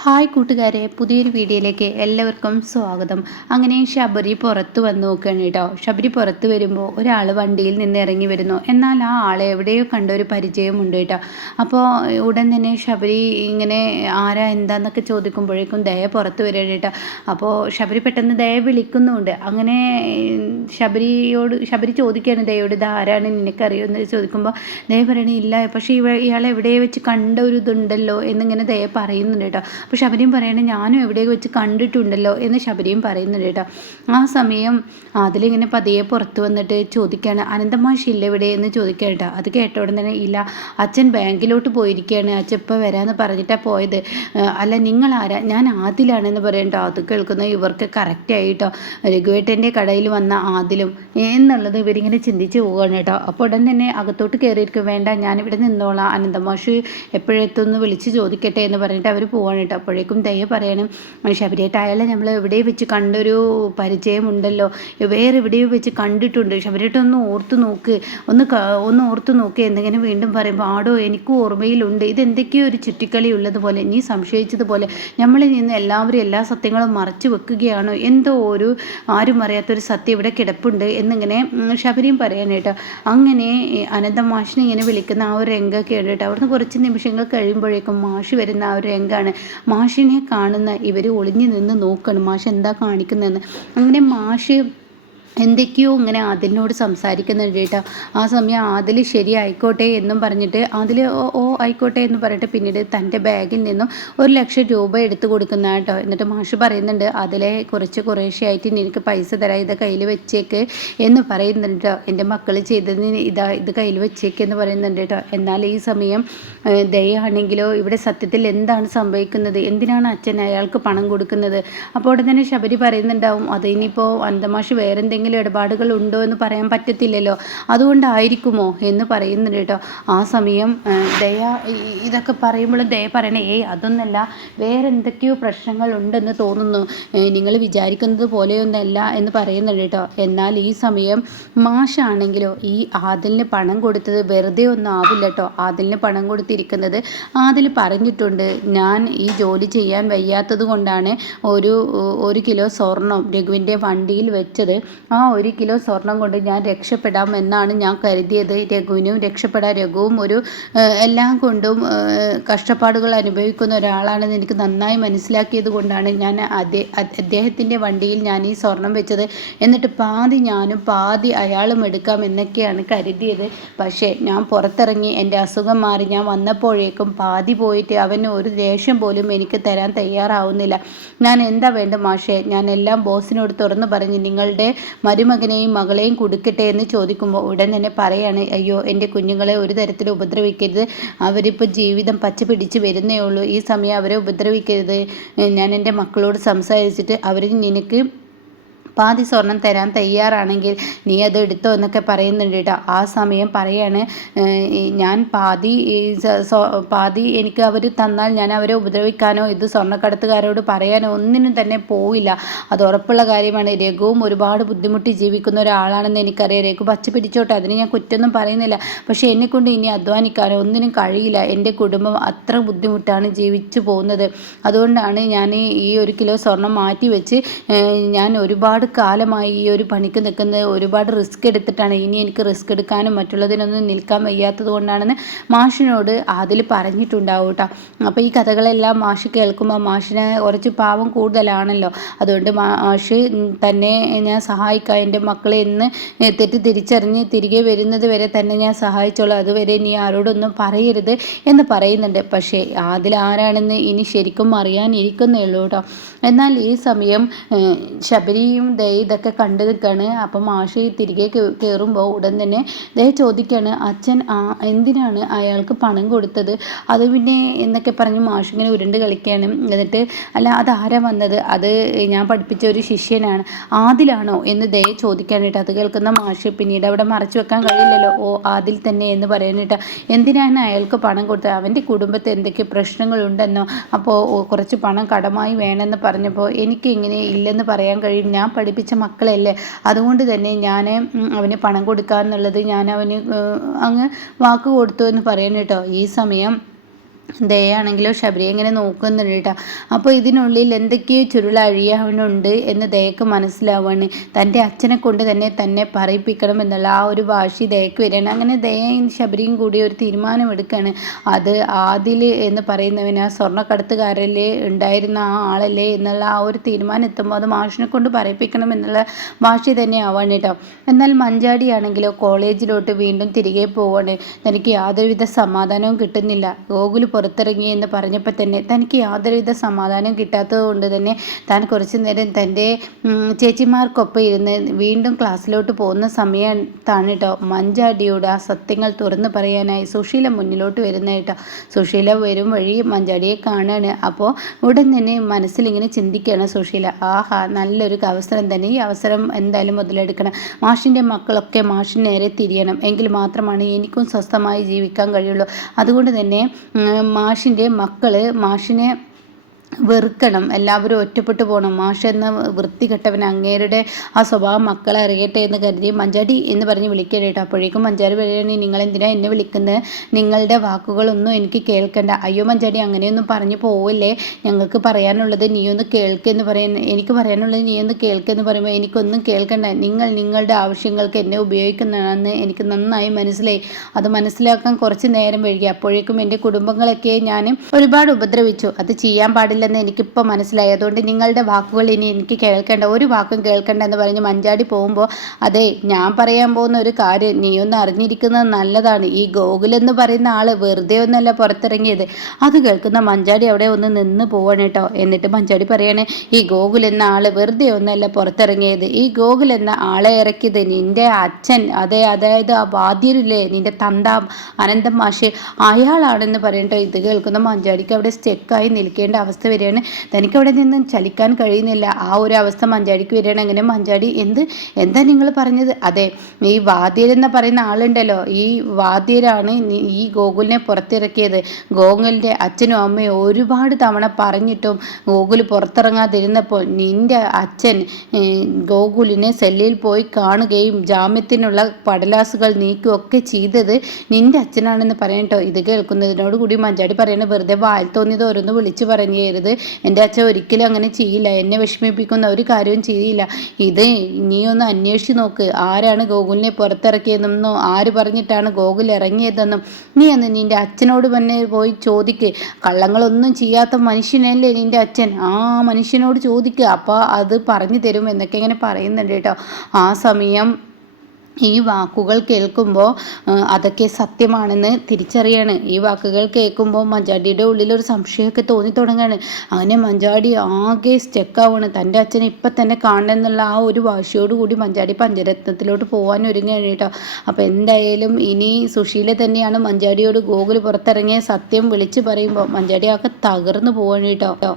Hi കൂട്ടുകാരെ, പുതിയൊരു വീഡിയോയിലേക്ക് എല്ലാവർക്കും സ്വാഗതം. അങ്ങനെ ശബരി പുറത്ത് വന്ന് നോക്കുകയാണ് കേട്ടോ. ശബരി പുറത്ത് വരുമ്പോൾ ഒരാൾ വണ്ടിയിൽ നിന്ന് ഇറങ്ങി വരുന്നു. എന്നാൽ ആ ആളെ എവിടെയോ കണ്ടൊരു പരിചയമുണ്ട് കേട്ടോ. അപ്പോൾ ഉടൻ തന്നെ ശബരി ഇങ്ങനെ ആരാ എന്താന്നൊക്കെ ചോദിക്കുമ്പോഴേക്കും ദയ പുറത്ത് വരികയാണ് കേട്ടോ. അപ്പോൾ ശബരി പെട്ടെന്ന് ദയ വിളിക്കുന്നുണ്ട്. അങ്ങനെ ശബരി ചോദിക്കുകയാണ് ദയോട്, ഇത് ആരാണ് നിനക്കറിയുമെന്ന് ചോദിക്കുമ്പോൾ ദയ പറയണേ ഇല്ല, പക്ഷേ ഇയാളെ എവിടെയോ വെച്ച് കണ്ട ഒരു ഇതുണ്ടല്ലോ എന്നിങ്ങനെ ദയ പറയുന്നുണ്ട് കേട്ടോ. അപ്പോൾ ശബരിയും പറയണേ ഞാനും എവിടെയൊക്കെ വെച്ച് കണ്ടിട്ടുണ്ടല്ലോ എന്ന് ശബരിയും പറയുന്നുണ്ട് കേട്ടോ. ആ സമയം അതിലിങ്ങനെ പതിയെ പുറത്ത് വന്നിട്ട് ചോദിക്കുകയാണ്, അനന്തമാഷി ഇല്ല എവിടെ എന്ന് ചോദിക്കുക കേട്ടോ. അത് കേട്ട ഉടനെ തന്നെ ഇല്ല, അച്ഛൻ ബാങ്കിലോട്ട് പോയിരിക്കുകയാണ്, അച്ഛൻ ഇപ്പോൾ വരാമെന്ന് പറഞ്ഞിട്ടാണ് പോയത്. അല്ല നിങ്ങൾ ആരാ? ഞാൻ ആദിലാണെന്ന് പറയട്ടോ. അത് കേൾക്കുന്ന ഇവർക്ക് കറക്റ്റായി കേട്ടോ. രഘുവേട്ടൻ്റെ കടയിൽ വന്ന ആദിലും എന്നുള്ളത് ഇവരിങ്ങനെ ചിന്തിച്ച് പോവുകയാണ് കേട്ടോ. അപ്പോൾ ഉടൻ തന്നെ അകത്തോട്ട് കയറിയിരിക്കും. വേണ്ട, ഞാനിവിടെ നിന്നോളാം, അനന്തമാഷി എപ്പോഴെത്തുമെന്ന് വിളിച്ച് ചോദിക്കട്ടെ എന്ന് പറഞ്ഞിട്ട് അവർ പോവാണ് കേട്ടോ. അപ്പോഴേക്കും ദയ പറയണം, ശബരിയേട്ട അയാളെ നമ്മൾ എവിടെ വെച്ച് കണ്ടൊരു പരിചയമുണ്ടല്ലോ, വേറെ എവിടെയോ വെച്ച് കണ്ടിട്ടുണ്ട്, ശബരിയേട്ട ഒന്ന് ഓർത്ത് നോക്ക്, ഒന്ന് ഓർത്ത് നോക്ക് എന്നിങ്ങനെ വീണ്ടും പറയുമ്പോൾ ആടോ എനിക്കും ഓർമ്മയിലുണ്ട്, ഇതെന്തൊക്കെയോ ഒരു ചുറ്റിക്കളി ഉള്ളതുപോലെ, നീ സംശയിച്ചതുപോലെ നമ്മളിൽ നിന്ന് എല്ലാവരും എല്ലാ സത്യങ്ങളും മറച്ചു വെക്കുകയാണോ, എന്തോ ഒരു ആരും അറിയാത്തൊരു സത്യം ഇവിടെ കിടപ്പുണ്ട് എന്നിങ്ങനെ ശബരിയും പറയാനായിട്ട്. അങ്ങനെ അനന്തമാഷിനെ ഇങ്ങനെ വിളിക്കുന്ന ആ ഒരു രംഗമൊക്കെ ഉണ്ട് കേട്ടോ. അവിടുന്ന് കുറച്ച് നിമിഷങ്ങൾ കഴിയുമ്പോഴേക്കും മാഷി വരുന്ന ആ ഒരു രംഗമാണ്. മാഷിനെ കാണുന്ന ഇവർ ഒളിഞ്ഞു നിന്ന് നോക്കണം മാഷ് എന്താ കാണിക്കുന്നതെന്ന്. അങ്ങനെ മാഷ് എന്തൊക്കെയോ ഇങ്ങനെ ആദിലിനോട് സംസാരിക്കുന്നുണ്ട് കേട്ടോ. ആ സമയം ആദിൽ ശരി ആയിക്കോട്ടെ എന്നും പറഞ്ഞിട്ട് ആദിൽ ഓ ആയിക്കോട്ടെ എന്ന് പറഞ്ഞിട്ട് പിന്നീട് തൻ്റെ ബാഗിൽ നിന്നും 1,00,000 രൂപ എടുത്ത് കൊടുക്കുന്ന കേട്ടോ. എന്നിട്ട് മാഷ് പറയുന്നുണ്ട്, അതിലെ കുറേശ്ശെയായിട്ട് നിനക്ക് പൈസ തരാം, ഇത് കയ്യിൽ വെച്ചേക്ക് എന്ന് പറയുന്നുണ്ട് കേട്ടോ. എൻ്റെ മക്കൾ ചെയ്തതിന് ഇത് കയ്യിൽ വെച്ചേക്ക് എന്ന് പറയുന്നുണ്ട് കേട്ടോ. എന്നാൽ ഈ സമയം ദയാണെങ്കിലോ ഇവിടെ സത്യത്തിൽ എന്താണ് സംഭവിക്കുന്നത്, എന്തിനാണ് അച്ഛൻ അയാൾക്ക് പണം കൊടുക്കുന്നത്? അപ്പോൾ ഉടനെ തന്നെ ശബരി പറയുന്നുണ്ടാവും, അത് ഇനിയിപ്പോൾ അനന്തമാഷ് വേറെന്തെങ്കിലും ഇടപാടുകൾ ഉണ്ടോ എന്ന് പറയാൻ പറ്റത്തില്ലല്ലോ, അതുകൊണ്ടായിരിക്കുമോ എന്ന് പറയുന്നുണ്ട് കേട്ടോ. ആ സമയം ദയ ഇതൊക്കെ പറയുമ്പോൾ ദയ പറയണേ അതൊന്നല്ല, വേറെ എന്തൊക്കെയോ പ്രശ്നങ്ങൾ ഉണ്ടെന്ന് തോന്നുന്നു, നിങ്ങൾ വിചാരിക്കുന്നത് പോലെയൊന്നല്ല എന്ന് പറയുന്നുണ്ട് കേട്ടോ. എന്നാൽ ഈ സമയം മാഷാണെങ്കിലോ ഈ ആദിലിന് പണം കൊടുത്തത് വെറുതെ ഒന്നും ആവില്ല കേട്ടോ. ആദിലിന് പണം കൊടുത്തിരിക്കുന്നത് ആദിൽ പറഞ്ഞിട്ടുണ്ട്, ഞാൻ ഈ ജോലി ചെയ്യാൻ വയ്യാത്തത് കൊണ്ടാണ് ഒരു കിലോ സ്വർണം രഘുവിൻ്റെ വണ്ടിയിൽ വെച്ചത്, ആ 1 കിലോ സ്വർണം കൊണ്ട് ഞാൻ രക്ഷപ്പെടാമെന്നാണ് ഞാൻ കരുതിയത്. രഘുവിനും രക്ഷപ്പെടാൻ, രഘുവും ഒരു എല്ലാം കൊണ്ടും കഷ്ടപ്പാടുകൾ അനുഭവിക്കുന്ന ഒരാളാണെന്ന് എനിക്ക് നന്നായി മനസ്സിലാക്കിയത് കൊണ്ടാണ് ഞാൻ അദ്ദേഹത്തിൻ്റെ വണ്ടിയിൽ ഞാൻ ഈ സ്വർണം വെച്ചത്. എന്നിട്ട് പാതി ഞാനും പാതി അയാളും എടുക്കാം എന്നൊക്കെയാണ് കരുതിയത്. പക്ഷേ ഞാൻ പുറത്തിറങ്ങി എൻ്റെ അസുഖം മാറി ഞാൻ വന്നപ്പോഴേക്കും പാതി പോയിട്ട് അവന് ഒരു ദേഷ്യം പോലും എനിക്ക് തരാൻ തയ്യാറാവുന്നില്ല. ഞാൻ എന്താ വേണ്ട മാഷേ? ഞാൻ എല്ലാം ബോസിനോട് തുറന്നു പറഞ്ഞ് നിങ്ങളുടെ മരുമകനെയും മകളെയും കൊടുക്കട്ടെ എന്ന് ചോദിക്കുമ്പോൾ ഉടൻ തന്നെ പറയാണ്, അയ്യോ എൻ്റെ കുഞ്ഞുങ്ങളെ ഒരു തരത്തിൽ ഉപദ്രവിക്കരുത്, അവരിപ്പോൾ ജീവിതം പച്ച പിടിച്ച് വരുന്നേ ഉള്ളൂ, ഈ സമയം അവരെ ഉപദ്രവിക്കരുത്, ഞാൻ എൻ്റെ മക്കളോട് സംസാരിച്ചിട്ട് അവർ നിനക്ക് പാതി സ്വർണം തരാൻ തയ്യാറാണെങ്കിൽ നീ അത് എടുത്തോ എന്നൊക്കെ പറയുന്നുണ്ട് കേട്ടോ. ആ സമയം പറയാണ്, ഞാൻ പാതി എനിക്ക് അവർ തന്നാൽ ഞാൻ അവരെ ഉപദ്രവിക്കാനോ ഇത് സ്വർണ്ണക്കടത്തുകാരോട് പറയാനോ ഒന്നിനും തന്നെ പോയില്ല, അത് ഉറപ്പുള്ള കാര്യമാണ്. രഘുവും ഒരുപാട് ബുദ്ധിമുട്ടി ജീവിക്കുന്ന ഒരാളാണെന്ന് എനിക്കറിയാം, രഘു പച്ച പിടിച്ചോട്ടെ, അതിന് ഞാൻ കുറ്റമൊന്നും പറയുന്നില്ല, പക്ഷേ എന്നെക്കൊണ്ട് ഇനി അധ്വാനിക്കാനോ ഒന്നിനും കഴിയില്ല, എൻ്റെ കുടുംബം അത്ര ബുദ്ധിമുട്ടാണ് ജീവിച്ചു പോകുന്നത്, അതുകൊണ്ടാണ് ഞാൻ ഈ 1 കിലോ സ്വർണം മാറ്റി വെച്ച് ഞാൻ ഒരുപാട് കാലമായി ഈ ഒരു പണിക്ക് നിൽക്കുന്നത്, ഒരുപാട് റിസ്ക് എടുത്തിട്ടാണ്, ഇനി എനിക്ക് റിസ്ക് എടുക്കാനും മറ്റുള്ളതിനൊന്നും നിൽക്കാൻ വയ്യാത്തത് കൊണ്ടാണെന്ന് മാഷിനോട് അതിൽ പറഞ്ഞിട്ടുണ്ടാവും കേട്ടോ. അപ്പോൾ ഈ കഥകളെല്ലാം മാഷ് കേൾക്കുമ്പോൾ മാഷിന് കുറച്ച് പാവം കൂടുതലാണല്ലോ, അതുകൊണ്ട് മാഷ് തന്നെ ഞാൻ സഹായിക്കാം, എൻ്റെ മക്കളെ എന്ന് തെറ്റ് തിരിച്ചറിഞ്ഞ് തിരികെ വരുന്നത് വരെ തന്നെ ഞാൻ സഹായിച്ചോളൂ, അതുവരെ നീ ആരോടൊന്നും പറയരുത് എന്ന് പറയുന്നുണ്ട്. പക്ഷേ അതിലാരാണെന്ന് ഇനി ശരിക്കും അറിയാനിരിക്കുന്നേ ഉള്ളൂ കേട്ടോ. എന്നാൽ ഈ സമയം ശബരിയും ഇതൊക്കെ കണ്ടു നിൽക്കുകയാണ്. അപ്പം മാഷി തിരികെ കയറുമ്പോൾ ഉടൻ തന്നെ ചോദിക്കുകയാണ്, അച്ഛൻ എന്തിനാണ് അയാൾക്ക് പണം കൊടുത്തത്? അത് പിന്നെ എന്നൊക്കെ പറഞ്ഞ് മാഷ് ഇങ്ങനെ ഉരുണ്ട് കളിക്കുകയാണ്. എന്നിട്ട് അല്ല അതാരാ വന്നത്? അത് ഞാൻ പഠിപ്പിച്ച ഒരു ശിഷ്യനാണ്, ആദിലാണോ എന്ന് ചോദിക്കാനായിട്ട്. അത് കേൾക്കുന്ന മാഷ് പിന്നീട് അവിടെ മറച്ചു വെക്കാൻ കഴിയില്ലല്ലോ, ആദിൽ തന്നെ എന്ന് പറയാനായിട്ട്. എന്തിനാണ് അയാൾക്ക് പണം കൊടുത്തത്? അവൻ്റെ കുടുംബത്തിൽ എന്തൊക്കെ പ്രശ്നങ്ങളുണ്ടെന്നോ, അപ്പോൾ കുറച്ച് പണം കടമായി വേണമെന്ന് പറഞ്ഞപ്പോൾ എനിക്ക് ഇങ്ങനെ ഇല്ലെന്ന് പറയാൻ കഴിയും, ഞാൻ പഠിപ്പിച്ച മക്കളല്ലേ, അതുകൊണ്ട് തന്നെ ഞാൻ അവന് പണം കൊടുക്കുക എന്നുള്ളത് ഞാൻ അവന് അങ്ങ് വാക്ക് കൊടുത്തു എന്ന് പറയണം കേട്ടോ. ഈ സമയം ദയാണെങ്കിലോ ശബരിയെ ഇങ്ങനെ നോക്കുന്നുണ്ട് കേട്ടോ. അപ്പോൾ ഇതിനുള്ളിൽ എന്തൊക്കെയോ ചുരുളഴിയാനുണ്ട് എന്ന് ദയക്ക് മനസ്സിലാവാണ്. തൻ്റെ അച്ഛനെ കൊണ്ട് തന്നെ പറയിപ്പിക്കണം എന്നുള്ള ആ ഒരു വാശി ദയക്ക് വരികയാണ്. അങ്ങനെ ദയയും ശബരിയും കൂടി ഒരു തീരുമാനമെടുക്കുകയാണ്. അത് ആദിൽ എന്ന് പറയുന്നവന് ആ സ്വർണ്ണക്കടത്തുകാരല്ലേ ഉണ്ടായിരുന്ന ആ ആളല്ലേ എന്നുള്ള ആ ഒരു തീരുമാനം എത്തുമ്പോൾ അത് മാഷിനെ കൊണ്ട് പറയിപ്പിക്കണം എന്നുള്ള വാശി തന്നെ ആവാണ് കേട്ടോ. എന്നാൽ മഞ്ചാടിയാണെങ്കിലോ കോളേജിലോട്ട് വീണ്ടും തിരികെ പോവാണ്. തനിക്ക് യാതൊരുവിധ സമാധാനവും കിട്ടുന്നില്ല. ഗോകുൽ പുറത്തിറങ്ങി എന്ന് പറഞ്ഞപ്പോൾ തന്നെ തനിക്ക് യാതൊരുവിധ സമാധാനം കിട്ടാത്തത് കൊണ്ട് തന്നെ താൻ കുറച്ചു നേരം തൻ്റെ ചേച്ചിമാർക്കൊപ്പം ഇരുന്ന് വീണ്ടും ക്ലാസ്സിലോട്ട് പോകുന്ന സമയത്താണ് കേട്ടോ മഞ്ചാടിയോട് ആ സത്യങ്ങൾ തുറന്നു പറയാനായി സുശീല മുന്നിലോട്ട് വരുന്ന കേട്ടോ. സുശീല വരും വഴി മഞ്ചാടിയെ കാണാണ്. അപ്പോൾ ഉടൻ തന്നെ മനസ്സിലിങ്ങനെ ചിന്തിക്കുകയാണ് സുശീല, ആഹാ നല്ലൊരു അവസരം തന്നെ, ഈ അവസരം എന്തായാലും മുതലെടുക്കണം. മാഷിൻ്റെ മക്കളൊക്കെ മാഷിന് നേരെ തിരിയണം, എങ്കിൽ മാത്രമാണ് എനിക്കും സ്വസ്ഥമായി ജീവിക്കാൻ കഴിയുള്ളൂ. അതുകൊണ്ട് തന്നെ മാഷിൻ്റെ മക്കൾ മാഷിനെ വെറുക്കണം, എല്ലാവരും ഒറ്റപ്പെട്ടു പോകണം. മാഷ് എന്ന വൃത്തികെട്ടവൻ അങ്ങേരുടെ ആ സ്വഭാവം മക്കളെ അറിയട്ടെ എന്ന് കരുതി മഞ്ചാടി എന്ന് പറഞ്ഞ് വിളിക്കരുത്. അപ്പോഴേക്കും മഞ്ചാടി പറയുകയാണെങ്കിൽ നിങ്ങളെന്തിനാ എന്നെ വിളിക്കുന്നത്, നിങ്ങളുടെ വാക്കുകളൊന്നും എനിക്ക് കേൾക്കണ്ട. അയ്യോ മഞ്ചാടി അങ്ങനെയൊന്നും പറഞ്ഞു പോവില്ലേ, ഞങ്ങൾക്ക് പറയാനുള്ളത് നീയൊന്ന് കേൾക്കെന്ന് എനിക്ക് പറയാനുള്ളത് നീയൊന്ന് കേൾക്കെന്ന് പറയുമ്പോൾ എനിക്കൊന്നും കേൾക്കണ്ട. നിങ്ങളുടെ ആവശ്യങ്ങൾക്ക് എന്നെ ഉപയോഗിക്കുന്നതാണെന്ന് എനിക്ക് നന്നായി മനസ്സിലായി. അത് മനസ്സിലാക്കാൻ കുറച്ച് നേരം വൈകി. അപ്പോഴേക്കും എൻ്റെ കുടുംബങ്ങളൊക്കെ ഞാൻ ഒരുപാട് ഉപദ്രവിച്ചു. അത് ചെയ്യാൻ പാടില്ലെന്ന് എനിക്കിപ്പോൾ മനസ്സിലായി. അതുകൊണ്ട് നിങ്ങളുടെ വാക്കുകൾ ഇനി എനിക്ക് കേൾക്കേണ്ട, ഒരു വാക്കും കേൾക്കേണ്ട എന്ന് പറഞ്ഞ് മഞ്ചാടി പോകുമ്പോൾ, അതെ ഞാൻ പറയാൻ പോകുന്ന ഒരു കാര്യം നീയൊന്ന് അറിഞ്ഞിരിക്കുന്നത് നല്ലതാണ്. ഈ ഗോകുൽ എന്ന് പറയുന്ന ആൾ വെറുതെ ഒന്നല്ല പുറത്തിറങ്ങിയത്. അത് കേൾക്കുന്ന മഞ്ചാടി അവിടെ ഒന്ന് നിന്ന് പോവാണ് കേട്ടോ. എന്നിട്ട് മഞ്ചാടി പറയാണ്, ഈ ഗോകുൽ എന്ന ആൾ വെറുതെ ഒന്നല്ല പുറത്തിറങ്ങിയത്. ഈ ഗോകുൽ എന്ന ആളെ ഇറക്കിയത് നിൻ്റെ അച്ഛൻ, അതായത് ആ വാദ്യരില്ലേ നിൻ്റെ തന്ത അനന്തം മാഷ്, അയാളാണെന്ന് പറയട്ടോ. ഇത് കേൾക്കുന്ന മഞ്ചാടിക്ക് അവിടെ സ്റ്റെക്കായി നിൽക്കേണ്ട അവസ്ഥ വരികയാണ്. തനിക്ക് അവിടെ നിന്നും ചലിക്കാൻ കഴിയുന്നില്ല. ആ ഒരു അവസ്ഥ മഞ്ചാടിക്ക് വരികയാണ്. അങ്ങനെ മഞ്ചാടി എന്താ നിങ്ങൾ പറഞ്ഞത്? അതെ, ഈ വാദ്യർ എന്ന് പറയുന്ന ആളുണ്ടല്ലോ, ഈ വാദ്യരാണ് ഈ ഗോകുലിനെ പുറത്തിറക്കിയത്. ഗോകുലിൻ്റെ അച്ഛനും അമ്മയും ഒരുപാട് തവണ പറഞ്ഞിട്ടും ഗോകുൽ പുറത്തിറങ്ങാതിരുന്നപ്പോൾ നിൻ്റെ അച്ഛൻ ഗോകുലിനെ സെല്ലിൽ പോയി കാണുകയും ജാമ്യത്തിനുള്ള പടലാസുകൾ നീക്കുകയൊക്കെ ചെയ്തത് നിൻ്റെ അച്ഛനാണെന്ന് പറയട്ടോ. ഇത് കേൾക്കുന്നതിനോട് കൂടി മഞ്ചാടി പറയണത് വെറുതെ വായിൽ തോന്നിയത് ഓരോന്ന് വിളിച്ച് പറഞ്ഞു തരുത്. എൻ്റെ അച്ഛൻ ഒരിക്കലും അങ്ങനെ ചെയ്യില്ല, എന്നെ വിഷമിപ്പിക്കുന്ന ഒരു കാര്യവും ചെയ്യില്ല. ഇത് നീ ഒന്ന് അന്വേഷിച്ച് നോക്ക്, ആരാണ് ഗോകുലിനെ പുറത്തിറക്കിയതെന്നോ ആര് പറഞ്ഞിട്ടാണ് ഗോകുൽ ഇറങ്ങിയതെന്നും നീ ഒന്ന് നിൻ്റെ അച്ഛനോട് തന്നെ പോയി ചോദിക്ക്. കള്ളങ്ങളൊന്നും ചെയ്യാത്ത മനുഷ്യനല്ലേ നിൻ്റെ അച്ഛൻ, ആ മനുഷ്യനോട് ചോദിക്കുക, അപ്പോൾ അത് പറഞ്ഞു തരും എന്നൊക്കെ ഇങ്ങനെ പറയുന്നുണ്ട് കേട്ടോ. ആ സമയം ഈ വാക്കുകൾ കേൾക്കുമ്പോൾ അതൊക്കെ സത്യമാണെന്ന് തിരിച്ചറിയാണ്. ഈ വാക്കുകൾ കേൾക്കുമ്പോൾ മഞ്ചാടിയുടെ ഉള്ളിലൊരു സംശയമൊക്കെ തോന്നി തുടങ്ങുകയാണ്. അങ്ങനെ മഞ്ചാടി ആകെ സ്റ്റെക്കാവാണ്. തൻ്റെ അച്ഛനെ ഇപ്പം തന്നെ കാണണം എന്നുള്ള ആ ഒരു വാശിയോടുകൂടി മഞ്ചാടി പഞ്ചരത്നത്തിലോട്ട് പോകാൻ ഒരുങ്ങുകയാണ് കേട്ടോ. അപ്പോൾ എന്തായാലും ഇനി സുശീല തന്നെയാണ് മഞ്ചാടിയോട് ഗോകുൽ പുറത്തിറങ്ങിയ സത്യം വിളിച്ച് പറയുമ്പോൾ മഞ്ചാടി ആകെ തകർന്നു പോവാണ് കേട്ടോ.